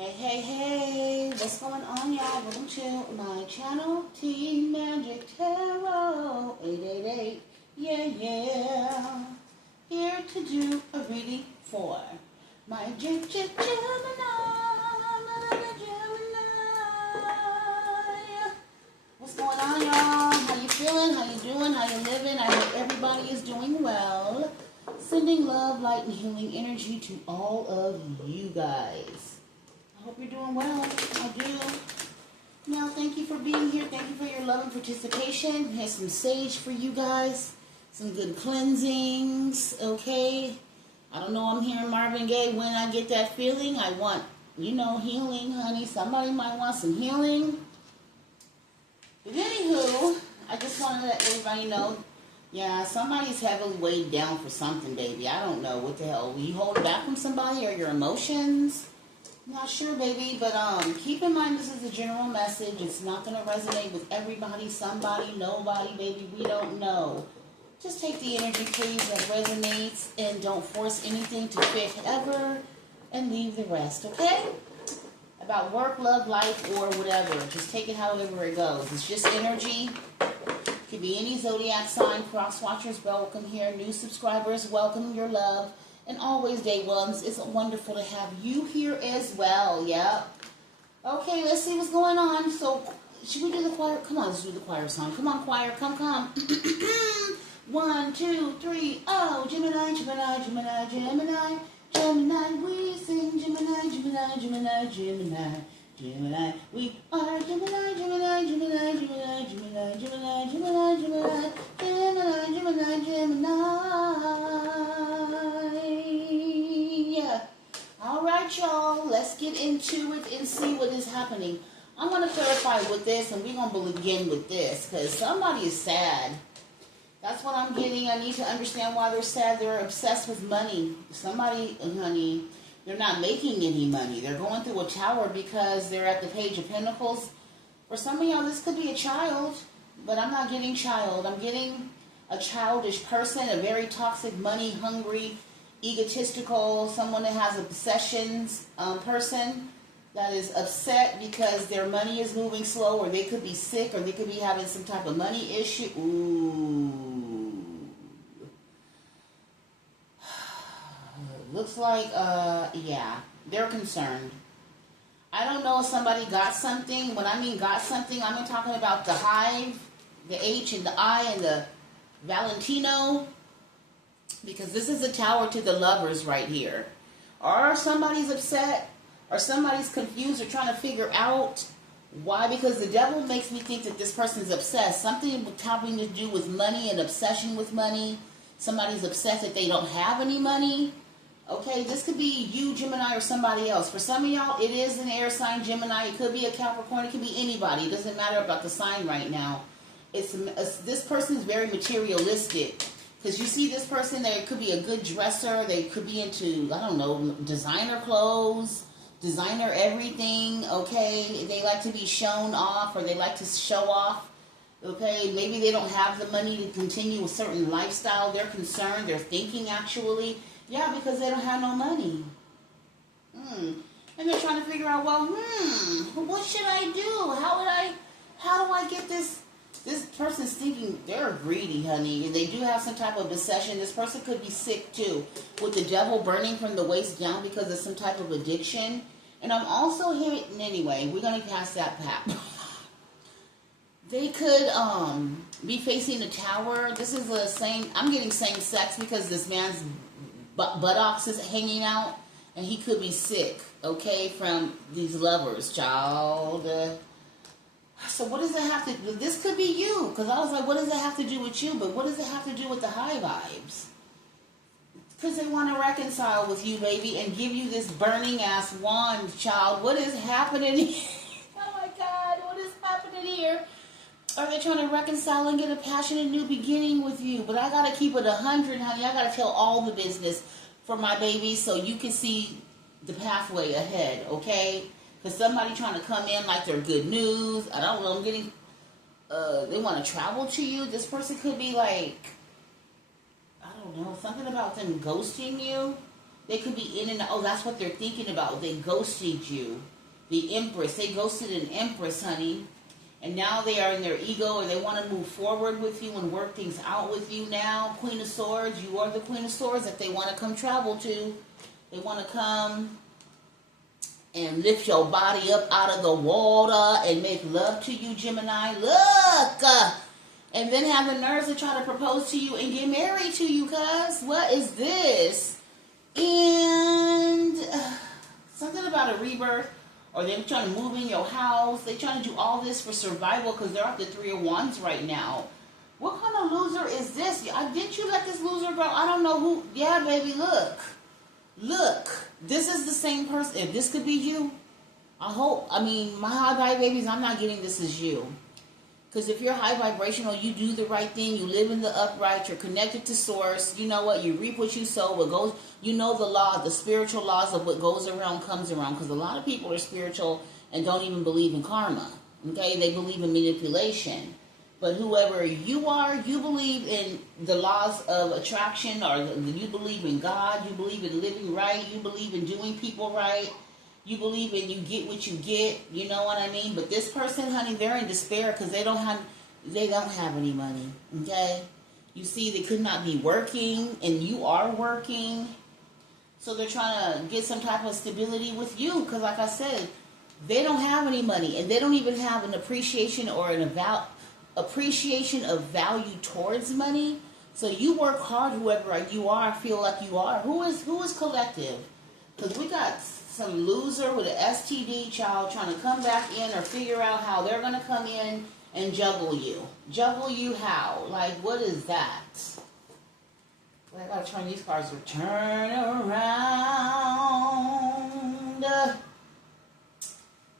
Hey, hey, hey, what's going on, y'all? Welcome to my channel, tgirlmagick Tarot 888. Yeah, yeah. Here to do a reading for my Gemini. What's going on, y'all? How you feeling? How you doing? How you living? I hope everybody is doing well. Sending love, light, and healing energy to all of you guys. I hope you're doing well. I do. Now, thank you for being here. Thank you for your love and participation. Here's some sage for you guys. Some good cleansings, okay? I don't know, I'm hearing Marvin Gaye. When I get that feeling, I want, healing, honey. Somebody might want some healing. But anywho, I just want to let everybody know, yeah, somebody's heavily weighed down for something, baby. I don't know. What the hell? Will you hold back from somebody or your emotions? Not sure, baby, but keep in mind this is a general message. It's not going to resonate with everybody, somebody, nobody, baby. We don't know. Just take the energy, please, that resonates, and don't force anything to fit ever, and leave the rest, okay? About work, love, life, or whatever. Just take it however it goes. It's just energy. Could be any zodiac sign. Cross watchers, welcome here. New subscribers, welcome your love. And always day ones, it's wonderful to have you here as well. Yep. Okay, let's see what's going on. So, should we do the choir? Come on, let's do the choir song. Come on, choir. Come. 1, 2, 3. Oh, Gemini, Gemini, Gemini, Gemini. Gemini, we sing. Gemini, Gemini, Gemini, Gemini. Gemini, we are Gemini, Gemini, Gemini, Gemini, Gemini, Gemini, Gemini, Gemini, Gemini, Gemini, Gemini. Yeah. All right, y'all. Let's get into it and see what is happening. I'm going to clarify with this, and we're going to begin with this, because somebody is sad. That's what I'm getting. I need to understand why they're sad. They're obsessed with money. Somebody, honey, they're not making any money. They're going through a tower because they're at the Page of Pentacles. For some of y'all, this could be a child, but I'm not getting child. I'm getting a childish person, a very toxic, money-hungry, egotistical, someone that has obsessions, person that is upset because their money is moving slow, or they could be sick, or they could be having some type of money issue. Ooh. Looks like, yeah, they're concerned. I don't know if somebody got something. When I mean got something, I'm talking about the hive, the H and the I and the Valentino, because this is a tower to the lovers right here. Or somebody's upset, or somebody's confused or trying to figure out why, because the devil makes me think that this person's obsessed. Something having to do with money and obsession with money. Somebody's obsessed that they don't have any money. Okay, this could be you, Gemini, or somebody else. For some of y'all, it is an air sign, Gemini. It could be a Capricorn. It could be anybody. It doesn't matter about the sign right now. This person is very materialistic. Because you see this person, they could be a good dresser. They could be into, I don't know, designer clothes, designer everything, okay? They like to be shown off, or they like to show off, okay? Maybe they don't have the money to continue a certain lifestyle. They're concerned. They're thinking, actually. Yeah, because they don't have no money. And they're trying to figure out, well, what should I do? How do I get this? This person's thinking they're greedy, honey, and they do have some type of obsession. This person could be sick, too, with the devil burning from the waist down because of some type of addiction. And I'm also hearing, anyway, we're going to pass that pap. They could be facing a tower. This is the same, I'm getting same sex because this man's buttocks is hanging out, and he could be sick, okay, from these lovers, child. So what does it have to do? This could be you, because I was like, what does it have to do with you? But what does it have to do with the high vibes? Because they want to reconcile with you, baby, and give you this burning ass wand, child. What is happening here? Oh my God, what is happening here? Are they trying to reconcile and get a passionate new beginning with you? But I got to keep it 100, honey. I got to tell all the business for my baby so you can see the pathway ahead, okay? Because somebody trying to come in like they're good news. I don't know. I'm getting, they want to travel to you. This person could be like, I don't know, something about them ghosting you. They could be in and out. Oh, that's what they're thinking about. They ghosted you. The Empress. They ghosted an Empress, honey. And now they are in their ego, or they want to move forward with you and work things out with you now. Queen of Swords. You are the Queen of Swords that they want to come travel to. They want to come and lift your body up out of the water and make love to you, Gemini. Look! And then have the nerves to try to propose to you and get married to you, cuz. What is this? And something about a rebirth, or them trying to move in your house. They're trying to do all this for survival because they're at the 3 of Wands right now. What kind of loser is this? Didn't you let this loser go? I don't know who. Yeah, baby, look. Look, this is the same person. If this could be you, my high vibe babies, I'm not getting this as you. Because if you're high vibrational, you do the right thing, you live in the upright, you're connected to source, you know what, you reap what you sow, what goes, you know the law, the spiritual laws of what goes around comes around. Because a lot of people are spiritual and don't even believe in karma, okay? They believe in manipulation. But whoever you are, you believe in the laws of attraction, or you believe in God, you believe in living right, you believe in doing people right, you believe in you get what you get, you know what I mean? But this person, honey, they're in despair because they don't have any money, okay? You see, they could not be working, and you are working. So they're trying to get some type of stability with you because, like I said, they don't have any money, and they don't even have an appreciation or appreciation of value towards money. So you work hard, whoever you are, feel like you are. Who is collective? Because we got some loser with an STD child trying to come back in or figure out how they're going to come in and juggle you. Juggle you how? Like, what is that? Well, I got to turn these cards to turn around.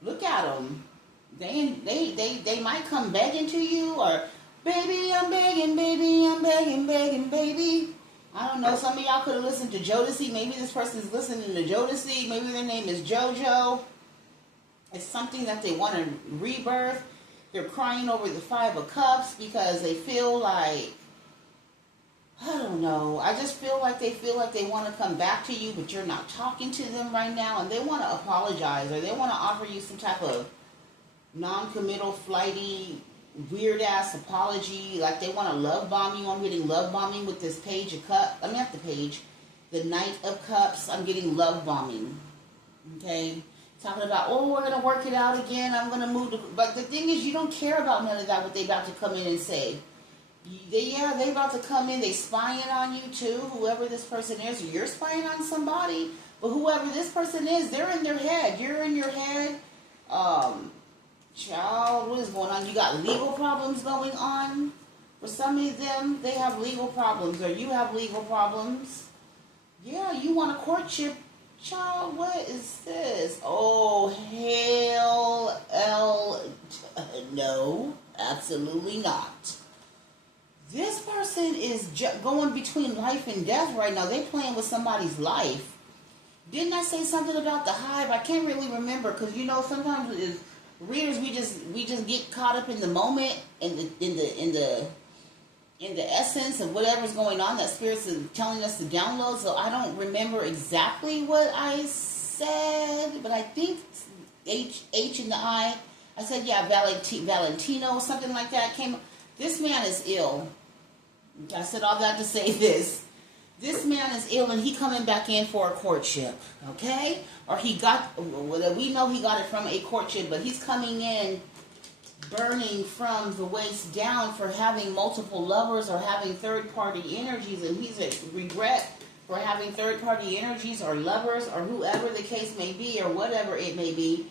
Look at them. They might come begging to you, or baby, I'm begging, baby, I'm begging, begging, baby. I don't know. Some of y'all could have listened to Jodeci. Maybe this person's listening to Jodeci. Maybe their name is JoJo. It's something that they want to rebirth. They're crying over the 5 of Cups because they feel like, I don't know. I just feel like they want to come back to you, but you're not talking to them right now, and they want to apologize, or they want to offer you some type of non-committal, flighty, weird-ass apology. Like they want to love bomb you. I'm getting love bombing with this Page of Cups. I mean, not the Page. The Knight of Cups. I'm getting love bombing. Okay? Talking about, oh, we're going to work it out again. I'm going to move. But the thing is, you don't care about none of that, what they about to come in and say. They about to come in. They spying on you, too. Whoever this person is. Or you're spying on somebody. But whoever this person is, they're in their head. You're in your head. Child, what is going on? You got legal problems going on. For some of them, they have legal problems, or you have legal problems. Yeah, you want a courtship. Child, what is this? Oh, hell, no, absolutely not. This person is going between life and death right now. They playing with somebody's life. Didn't I say something about the hive? I can't really remember, because you know sometimes it's readers, we just get caught up in the moment, in the essence of whatever's going on that Spirit's telling us to download. So I don't remember exactly what I said, but I think H in the I said, yeah, Valentino, something like that came. This man is ill. I said all that to say this. This man is ill, and he coming back in for a courtship, okay? Or we know he got it from a courtship, but he's coming in burning from the waist down for having multiple lovers or having third-party energies, and he's at regret for having third-party energies or lovers or whoever the case may be or whatever it may be.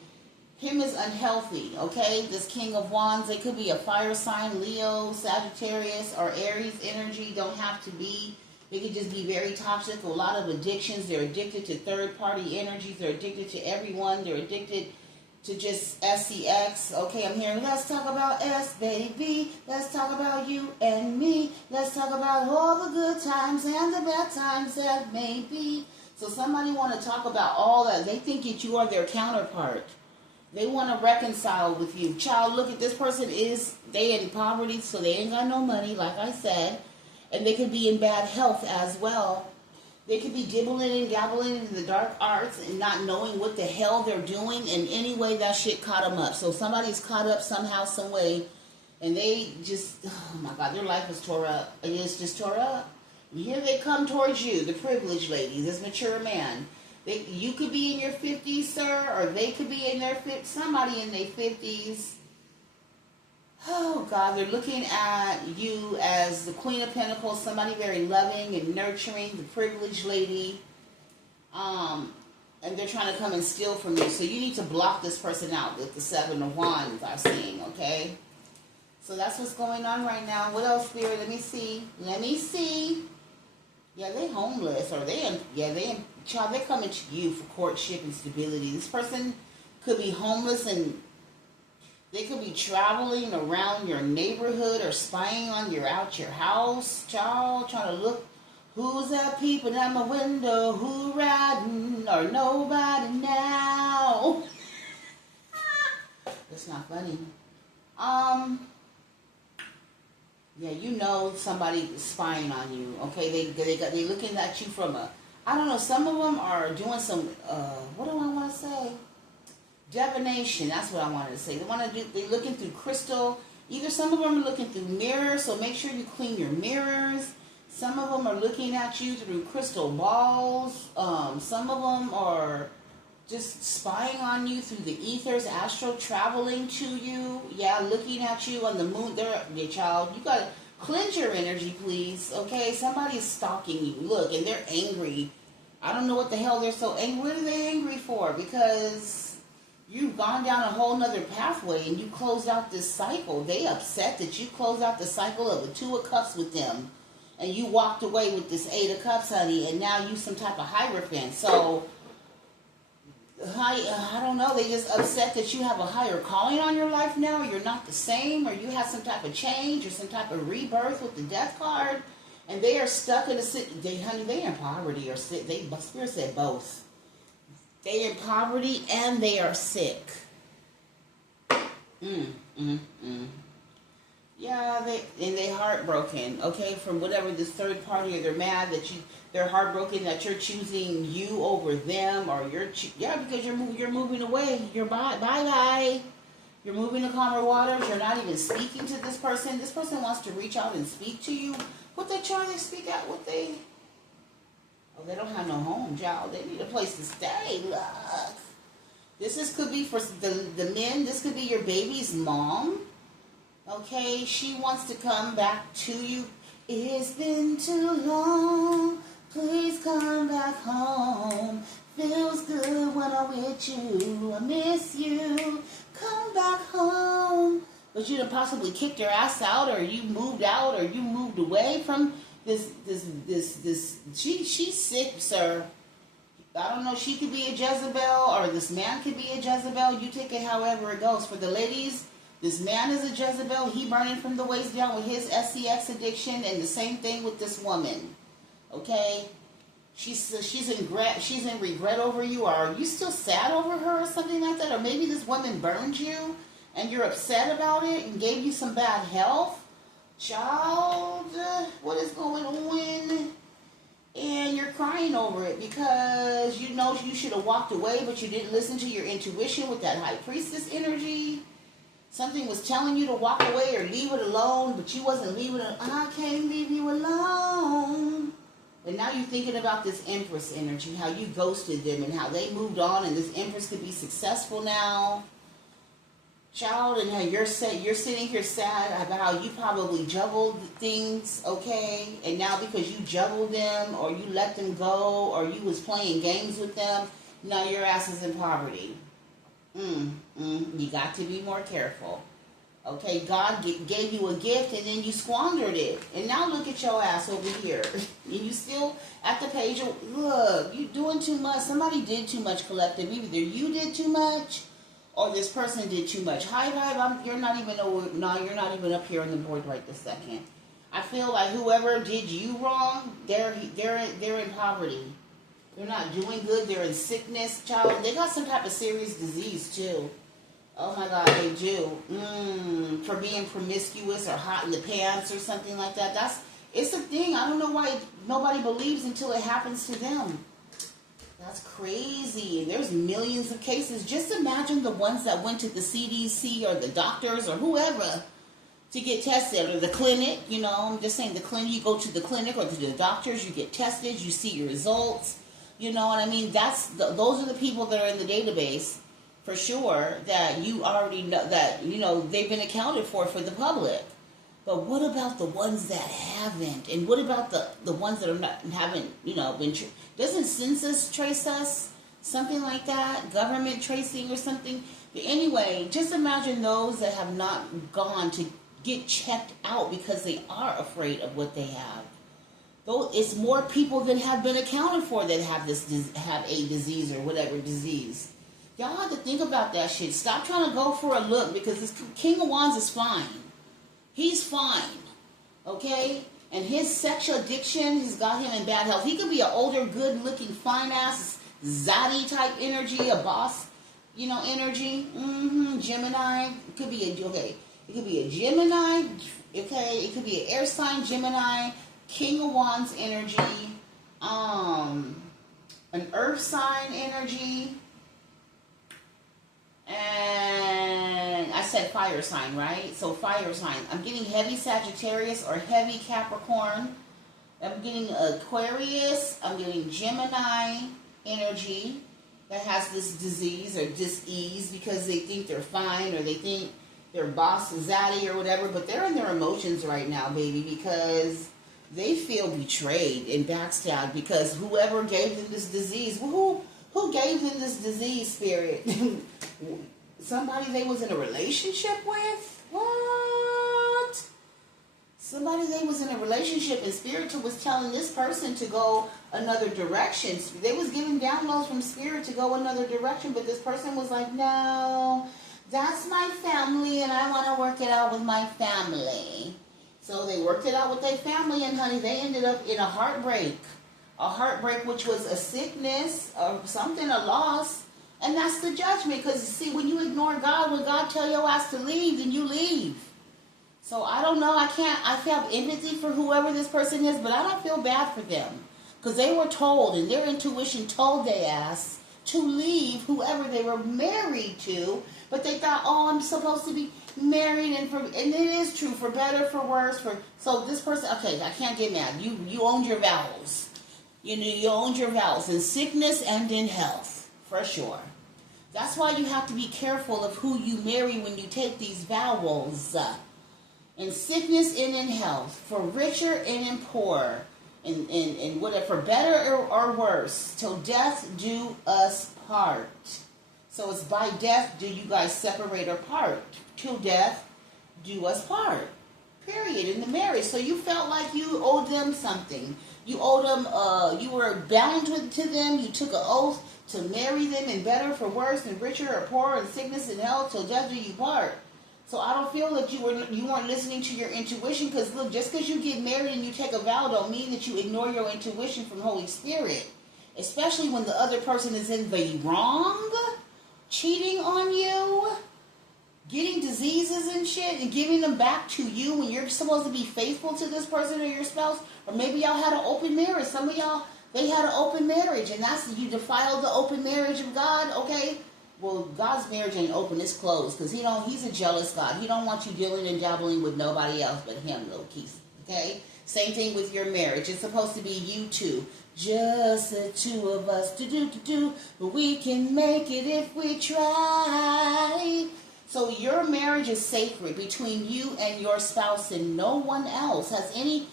Him is unhealthy, okay? This King of Wands, they could be a fire sign, Leo, Sagittarius, or Aries energy. Don't have to be. They could just be very toxic, a lot of addictions. They're addicted to third-party energies. They're addicted to everyone. They're addicted to just SCX. Okay, I'm hearing, let's talk about S, baby. Let's talk about you and me. Let's talk about all the good times and the bad times that may be. So somebody want to talk about all that. They think that you are their counterpart. They want to reconcile with you. Child, look at this person they in poverty, so they ain't got no money, like I said. And they could be in bad health as well. They could be dibbling and dabbling in the dark arts and not knowing what the hell they're doing. And anyway, that shit caught them up. So somebody's caught up somehow, some way. And they just, oh my God, their life is tore up. It is just tore up. And here they come towards you, the privileged lady, this mature man. You could be in your 50s, sir, or they could be in their 50s, somebody in their 50s. Oh, God, they're looking at you as the Queen of Pentacles, somebody very loving and nurturing, the privileged lady. And they're trying to come and steal from you. So you need to block this person out with the Seven of Wands, I'm seeing, okay? So that's what's going on right now. What else, Spirit? Let me see. Let me see. Yeah, they homeless, or child, they're coming to you for courtship and stability. This person could be homeless, and they could be traveling around your neighborhood or spying on you out your house, child, trying to look, who's that peeping at my window, who riding, or nobody now. That's not funny. Yeah, you know somebody spying on you, okay? They looking at you from a, I don't know, some of them are doing some, what do I want to say? Divination, that's what I wanted to say. They're looking through crystal. Either some of them are looking through mirrors, so make sure you clean your mirrors. Some of them are looking at you through crystal balls. Some of them are just spying on you through the ethers, astral traveling to you. Yeah, looking at you on the moon. Your child, you gotta cleanse your energy, please. Okay, somebody's stalking you. Look, and they're angry. I don't know what the hell they're so angry. What are they angry for? Because you've gone down a whole nother pathway and you closed out this cycle. They upset that you closed out the cycle of the Two of Cups with them. And you walked away with this Eight of Cups, honey, and now you some type of Hierophant. So I don't know, they just upset that you have a higher calling on your life now, or you're not the same, or you have some type of change, or some type of rebirth with the Death card, and they are stuck in a they in poverty, or sick. Spirit said both. They in poverty and they are sick. Yeah, they heartbroken, okay, from whatever this third party, or they're mad that they're heartbroken that you're choosing you over them, or because you're moving away. You're bye. You're moving to calmer waters. You're not even speaking to this person. This person wants to reach out and speak to you. What they trying to speak out? They don't have no home, child. They need a place to stay. Look, could be for the men. This could be your baby's mom. Okay, she wants to come back to you. It's been too long. Please come back home. Feels good when I'm with you. I miss you. Come back home. But you done possibly kicked your ass out, or you moved out, or you moved away from this. She's sick, sir. I don't know. She could be a Jezebel, or this man could be a Jezebel. You take it however it goes. For the ladies, this man is a Jezebel. He burning from the waist down with his SCX addiction, and the same thing with this woman. Okay, she's in regret over you, or are you still sad over her, or something like that? Or maybe this woman burned you, and you're upset about it, and gave you some bad health. Child, what is going on? And you're crying over it because you know you should have walked away, but you didn't listen to your intuition with that High Priestess energy. Something was telling you to walk away or leave it alone, but you wasn't leaving it. I can't leave you alone. And now you're thinking about this Empress energy, how you ghosted them and how they moved on, and this Empress could be successful now. Child, and how you're sitting here sad about how you probably juggled things, okay? And now because you juggled them, or you let them go, or you was playing games with them, now your ass is in poverty. You got to be more careful. Okay, God gave you a gift and then you squandered it. And now look at your ass over here. And you still at the page of, look, you doing too much. Somebody did too much, collective. Either you did too much or this person did too much. Hi, vibe, you're not even up here on the board right this second. I feel like whoever did you wrong, they're in poverty. They're not doing good. They're in sickness, child. They got some type of serious disease too. Oh my God, they do. For being promiscuous or hot in the pants or something like that. It's a thing. I don't know why nobody believes until it happens to them. That's crazy. And there's millions of cases. Just imagine the ones that went to the CDC or the doctors or whoever to get tested, or the clinic. You know, I'm just saying the clinic. You go to the clinic or to the doctors, you get tested, you see your results. You know what I mean? Those are the people that are in the database for sure, that you already know, that, you know, they've been accounted for the public. But what about the ones that haven't? And what about the ones that haven't, you know, been... Doesn't census trace us? Something like that? Government tracing or something? But anyway, just imagine those that have not gone to get checked out because they are afraid of what they have. Though it's more people than have been accounted for that have a disease or whatever disease. Y'all have to think about that shit. Stop trying to go for a look, because this King of Wands is fine. He's fine, okay? And his sexual addiction has got him in bad health. He could be an older, good-looking, fine-ass, zaddy type energy, a boss, you know, energy. Gemini. It could be It could be a Gemini, okay? It could be an air sign, Gemini, King of Wands energy, an earth sign energy, and I said fire sign, right? So fire sign. I'm getting heavy Sagittarius or heavy Capricorn. I'm getting Aquarius. I'm getting Gemini energy that has this disease or dis-ease because they think they're fine, or they think their boss is zaddy or whatever, but they're in their emotions right now, baby, because they feel betrayed and backstabbed because whoever gave them this disease, who gave them this disease, Spirit? Somebody they was in a relationship with? What? Somebody they was in a relationship, and Spirit was telling this person to go another direction. They was giving downloads from Spirit to go another direction, but this person was like, no, that's my family, and I want to work it out with my family. So they worked it out with their family, and honey, they ended up in a heartbreak. A heartbreak, which was a sickness or something, a loss. And that's the judgment. Because, see, when you ignore God, when God tell your ass to leave, then you leave. So, I don't know. I have empathy for whoever this person is, but I don't feel bad for them. Because they were told, and their intuition told their ass to leave whoever they were married to. But they thought, oh, I'm supposed to be married, and it is true, for better, for worse. So this person, okay, I can't get mad. You owned your vows. You know, you owned your vows in sickness and in health, for sure. That's why you have to be careful of who you marry when you take these vows. In sickness and in health, for richer and in poor, and whatever, for better or worse, till death do us part. So it's by death do you guys separate or part. Till death do us part. Period. In the marriage. So you felt like you owed them something. You owed them, you were bound to them. You took an oath to marry them in better, for worse, and richer or poorer, and sickness and health, till death do you part. So I don't feel that you weren't listening to your intuition, because look, just because you get married and you take a vow don't mean that you ignore your intuition from Holy Spirit. Especially when the other person is in the wrong, cheating on you, getting diseases and shit, and giving them back to you when you're supposed to be faithful to this person or your spouse. Or maybe y'all had an open marriage. Some of y'all, they had an open marriage, and that's, you defiled the open marriage of God, okay? Well, God's marriage ain't open, it's closed, because he's a jealous God. He don't want you dealing and dabbling with nobody else but him, little keys, okay? Same thing with your marriage. It's supposed to be you two. Just the two of us, but we can make it if we try. So your marriage is sacred between you and your spouse, and no one else has any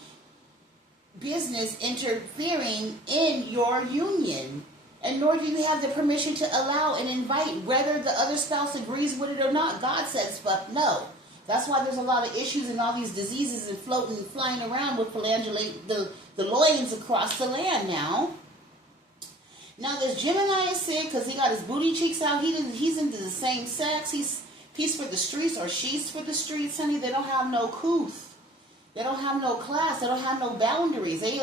business interfering in your union. And nor do you have the permission to allow and invite, whether the other spouse agrees with it or not. God says fuck no. That's why there's a lot of issues and all these diseases and flying around with the loins across the land now. Now this Gemini is sick because he got his booty cheeks out. He's into the same sex. He's for the streets, or she's for the streets, honey. They don't have no couth. They don't have no class. They don't have no boundaries. They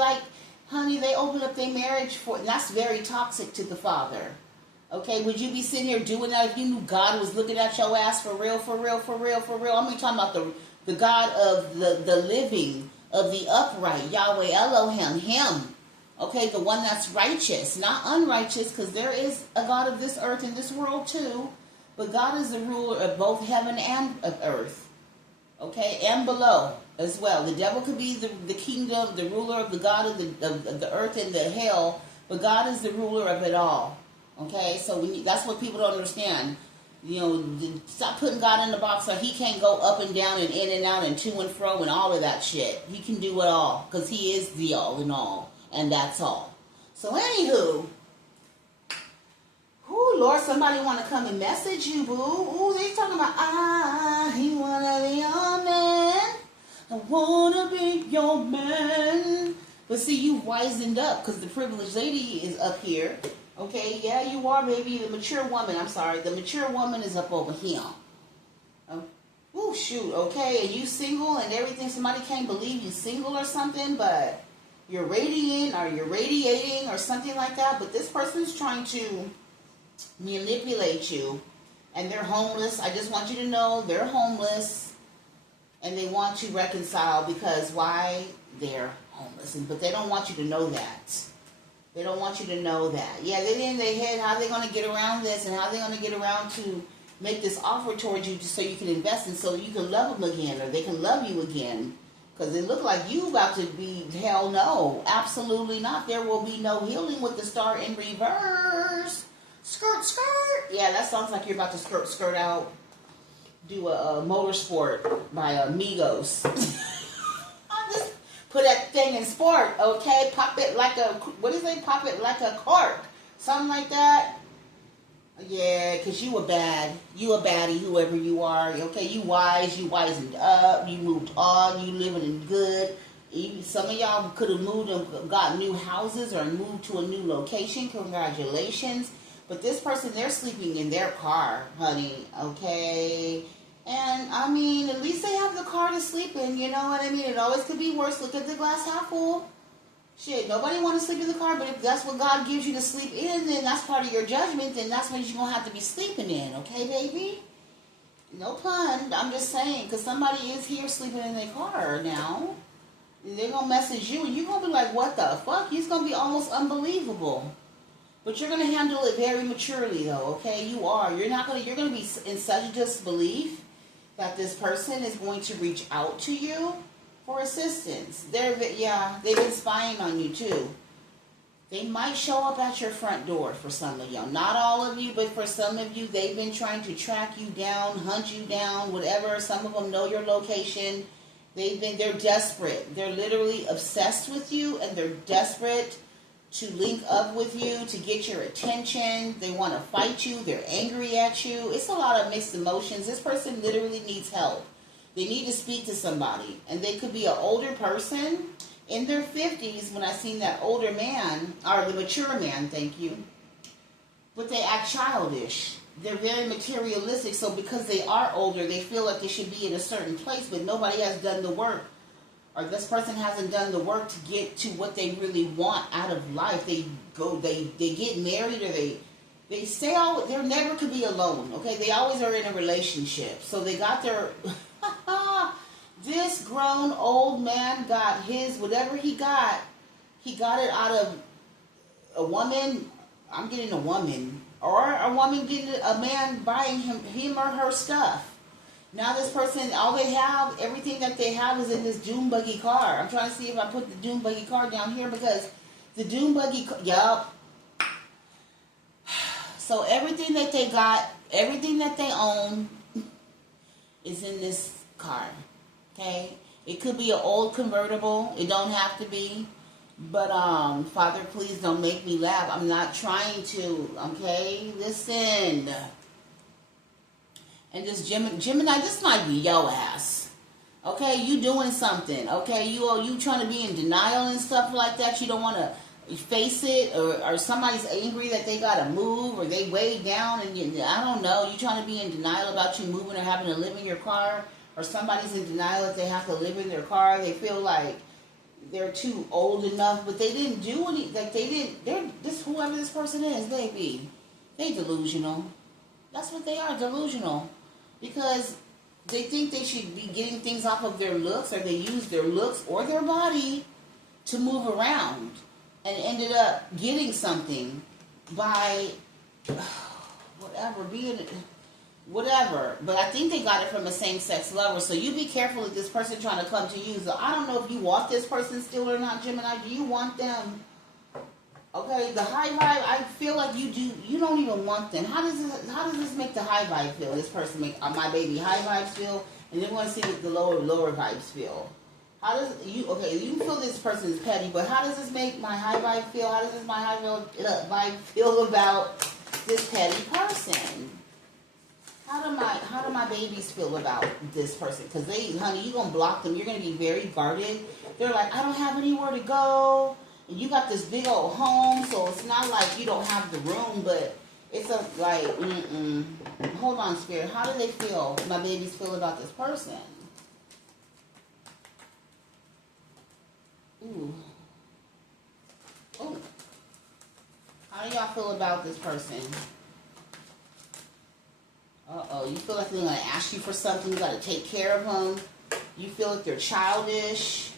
honey, they open up their marriage for, and that's very toxic to the father. Okay, would you be sitting here doing that if you knew God was looking at your ass for real, for real, for real, for real? I'm talking about the God of the living, of the upright, Yahweh Elohim, him. Okay, the one that's righteous, not unrighteous, because there is a God of this earth and this world too. But God is the ruler of both heaven and of earth. Okay, and below as well. The devil could be the kingdom, the ruler of the God of the earth and the hell, but God is the ruler of it all. Okay, so that's what people don't understand. You know, stop putting God in the box, so he can't go up and down and in and out and to and fro and all of that shit. He can do it all, because he is the all in all, and that's all. So anywho, ooh, Lord, somebody want to come and message you, boo. Ooh, they talking about, he wanna be your man. I wanna be your man. But see, you wisened up, because the privileged lady is up here. Okay, yeah, you are, baby. The mature woman, I'm sorry. The mature woman is up over him. Oh, shoot, okay. And you single and everything. Somebody can't believe you single or something, but you're radiant or you're radiating or something like that. But this person's trying to manipulate you. And they're homeless. I just want you to know they're homeless. And they want to reconcile because why? They're homeless. But they don't want you to know that. They don't want you to know that. Yeah, they're in their head how they're going to get around this and how they're going to get around to make this offer towards you just so you can invest in, so you can love them again or they can love you again. Because it look like you about to be, hell no, absolutely not. There will be no healing with the star in reverse. Skirt, skirt. Yeah, that sounds like you're about to skirt out. Do a motorsport by Amigos. Put that thing in sport, okay? Pop it like a, what is it? Pop it like a cork. Something like that. Yeah, because you a bad. You a baddie, whoever you are. Okay, you wise. You wisened up. You moved on. You living in good. Some of y'all could have moved and got new houses or moved to a new location. Congratulations. But this person, they're sleeping in their car, honey, okay? And, I mean, at least they have the car to sleep in, you know what I mean? It always could be worse. Look at the glass half full. Shit, nobody want to sleep in the car, but if that's what God gives you to sleep in, then that's part of your judgment, then that's what you're going to have to be sleeping in, okay, baby? No pun, I'm just saying, because somebody is here sleeping in their car now. And they're going to message you, and you're going to be like, what the fuck? It's going to be almost unbelievable. But you're going to handle it very maturely, though, okay? You are. You're going to be in such disbelief that this person is going to reach out to you for assistance. They've been spying on you too. They might show up at your front door for some of y'all. Not all of you, but for some of you, they've been trying to track you down, hunt you down, whatever. Some of them know your location. They're desperate. They're literally obsessed with you, and they're desperate to link up with you, to get your attention. They want to fight you. They're angry at you. It's a lot of mixed emotions. This person literally needs help. They need to speak to somebody. And they could be an older person in their 50s when I seen that older man, or the mature man, thank you. But they act childish. They're very materialistic. So because they are older, they feel like they should be in a certain place, but nobody has done the work. Or this person hasn't done the work to get to what they really want out of life. They get married, or they stay all. They never could be alone. Okay, they always are in a relationship. So they got their. This grown old man got his whatever he got. He got it out of a woman. I'm getting a woman, or a woman getting a man buying him or her stuff. Now this person, everything that they have is in this dune buggy car. I'm trying to see if I put the dune buggy car down here, because the dune buggy, yup. So everything that they got, everything that they own is in this car, okay? It could be an old convertible. It don't have to be. But, Father, please don't make me laugh. I'm not trying to, okay? Listen. And this Gemini, this might be your ass. Okay, you doing something. Okay, you trying to be in denial and stuff like that. You don't want to face it, or somebody's angry that they got to move, or they weighed down, and I don't know. You trying to be in denial about you moving or having to live in your car, or somebody's in denial that they have to live in their car. They feel like they're too old enough, but they didn't do any. Like whoever this person is, they delusional. That's what they are, delusional. Because they think they should be getting things off of their looks, or they use their looks or their body to move around, and ended up getting something by whatever. But I think they got it from a same-sex lover. So you be careful with this person trying to come to you. So I don't know if you want this person still or not, Gemini. Do you want them? Okay, the high vibe, I feel like you don't even want them. How does this make the high vibe feel? This person make my baby high vibes feel, and then we want to see what the lower vibes feel. How does you feel this person is petty, but how does this make my high vibe feel? How does this my high vibe feel about this petty person? How do my babies feel about this person? Because honey, you're gonna block them. You're gonna be very guarded. They're like, I don't have anywhere to go. And you got this big old home, so it's not like you don't have the room, but it's hold on, Spirit. How do they feel? My babies feel about this person? Ooh. Ooh. How do y'all feel about this person? Uh-oh. You feel like they're going to ask you for something. You got to take care of them. You feel like they're childish.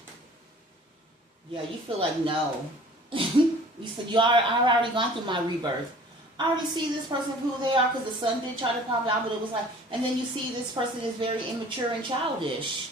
Yeah, you feel like no. You said, I already gone through my rebirth. I already see this person for who they are, because the sun did try to pop out, but it was like, and then you see this person is very immature and childish.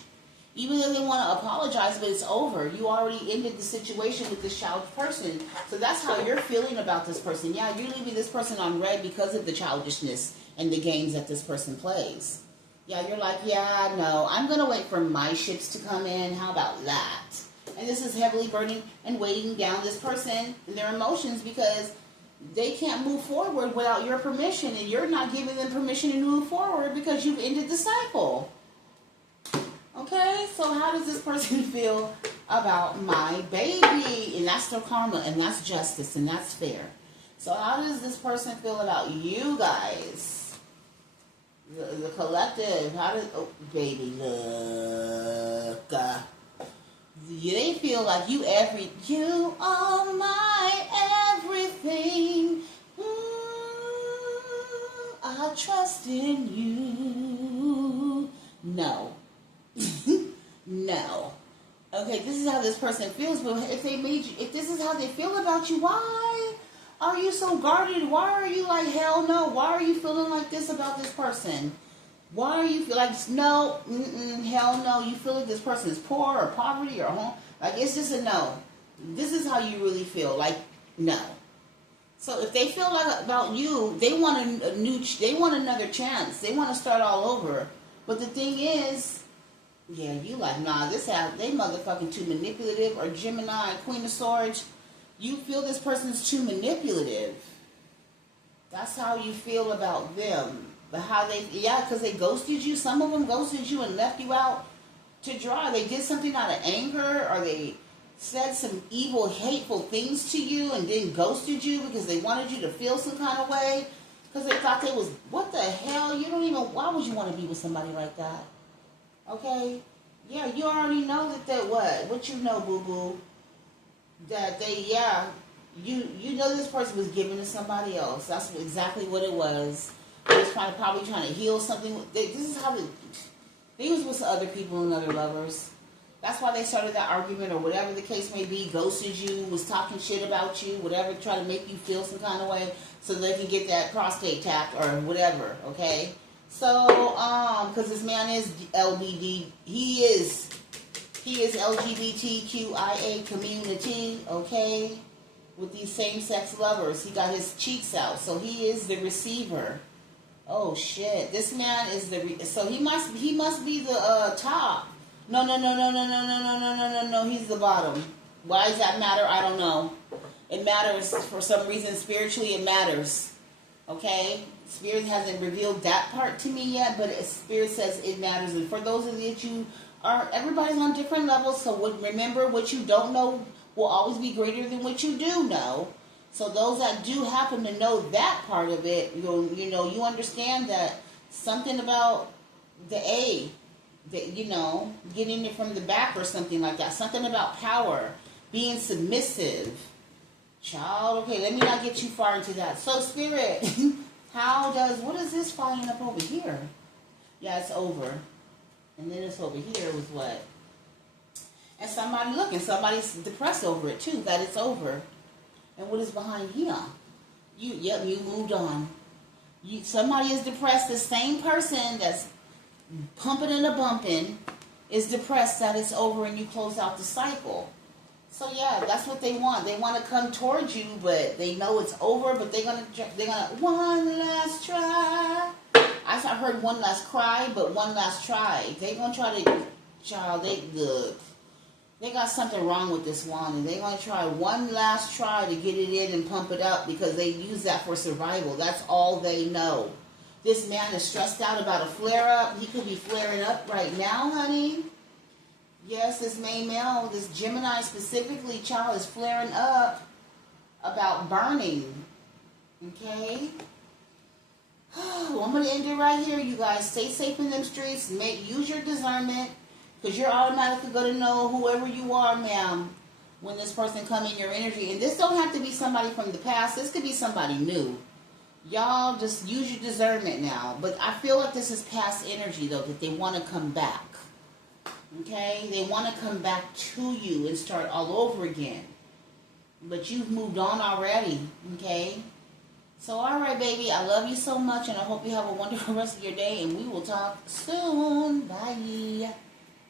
Even though they want to apologize, but it's over. You already ended the situation with this childish person. So that's how you're feeling about this person. Yeah, you're leaving this person on red because of the childishness and the games that this person plays. Yeah, you're like, yeah, no, I'm going to wait for my ships to come in. How about that? And this is heavily burning and weighing down this person and their emotions, because they can't move forward without your permission, and you're not giving them permission to move forward because you've ended the cycle. Okay, so how does this person feel about my baby? And that's their karma, and that's justice, and that's fair. So how does this person feel about you guys? The collective. How does... Oh, baby, look. They feel like you are my everything. I trust in you. No. No. Okay, this is how this person feels, but if this is how they feel about you, why are you so guarded? Why are you like, hell no? Why are you feeling like this about this person? Why are you feel like, no, hell no? You feel like this person is poor or poverty or home? Like, it's just a no. This is how you really feel, like, no. So if they feel like about you, they want they want another chance. They want to start all over. But the thing is, yeah, you like, nah, they motherfucking too manipulative. Or Gemini, Queen of Swords, you feel this person's too manipulative. That's how you feel about them. But how because they ghosted you. Some of them ghosted you and left you out to dry. They did something out of anger, or they said some evil, hateful things to you and then ghosted you because they wanted you to feel some kind of way. Because they thought what the hell? Why would you want to be with somebody like that? Okay? Yeah, you already know that what you know, boo-boo. That you know this person was given to somebody else. That's exactly what it was. They was probably trying to heal something. This is how they was with other people and other lovers. That's why they started that argument, or whatever the case may be. Ghosted you, was talking shit about you, whatever, trying to make you feel some kind of way so they can get that prostate tapped or whatever. Okay, so because this man is LBD, he is LGBTQIA community. Okay, with these same-sex lovers, he got his cheeks out, so he is the receiver. Oh shit! This man is so he must be the top. No. He's the bottom. Why does that matter? I don't know. It matters for some reason. Spiritually, it matters. Okay? Spirit hasn't revealed that part to me yet, but Spirit says it matters. And for those of you everybody's on different levels, so remember, what you don't know will always be greater than what you do know. So those that do happen to know that part of it, you understand that something about the A, getting it from the back or something like that. Something about power, being submissive. Child, okay, let me not get too far into that. So Spirit, what is this flying up over here? Yeah, it's over. And then this over here was what? And somebody's depressed over it too, that it's over. And what is behind here? You moved on. Somebody is depressed. The same person that's pumping and a bumping is depressed that it's over and you close out the cycle. So yeah, that's what they want. They want to come towards you, but they know it's over. But they're gonna one last try. I heard one last cry, but one last try. They gonna try to, child. They got something wrong with this wand, and they're gonna try one last try to get it in and pump it up because they use that for survival. That's all they know. This man is stressed out about a flare up. He could be flaring up right now, honey. Yes, this main male, this Gemini specifically, child, is flaring up about burning. Okay? Well, I'm going to end it right here, you guys. Stay safe in them streets. Use your discernment, because you're automatically going to know whoever you are, ma'am, when this person come in your energy. And this don't have to be somebody from the past. This could be somebody new. Y'all just use your discernment now. But I feel like this is past energy, though, that they want to come back. Okay? They want to come back to you and start all over again. But you've moved on already. Okay? So, all right, baby. I love you so much, and I hope you have a wonderful rest of your day, and we will talk soon. Bye.